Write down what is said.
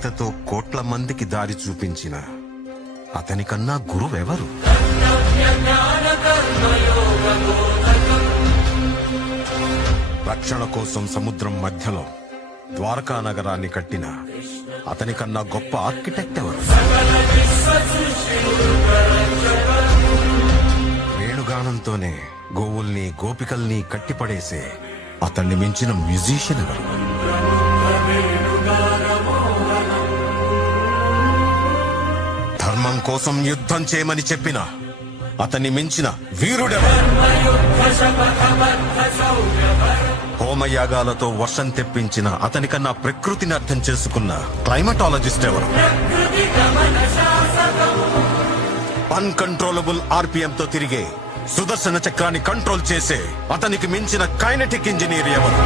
గీతతో కోట్ల మందికి దారి చూపించిన అతనికన్నా గురువెవరు? రక్షణ కోసం సముద్రం మధ్యలో ద్వారకా నగరాన్ని కట్టిన అతనికన్నా గొప్ప ఆర్కిటెక్ట్ ఎవరు? వేణుగానంతోనే గోవుల్ని గోపికల్ని కట్టిపడేసే అతన్ని మించిన మ్యూజిషియన్ ఎవరు? ధర్మం కోసం యుద్ధం చేయమని చెప్పిన అతన్ని మించిన వీరుడెవరు? హోమయాగాలతో వర్షం తెప్పించిన అతనికన్నా ప్రకృతిని అర్థం చేసుకున్న క్లైమటాలజిస్ట్ ఎవరు? అన్కంట్రోలబుల్ ఆర్పిఎం తో తిరిగే సుదర్శన చక్రాన్ని కంట్రోల్ చేసే అతనికి మించిన కైనెటిక్ ఇంజనీర్ ఎవరు?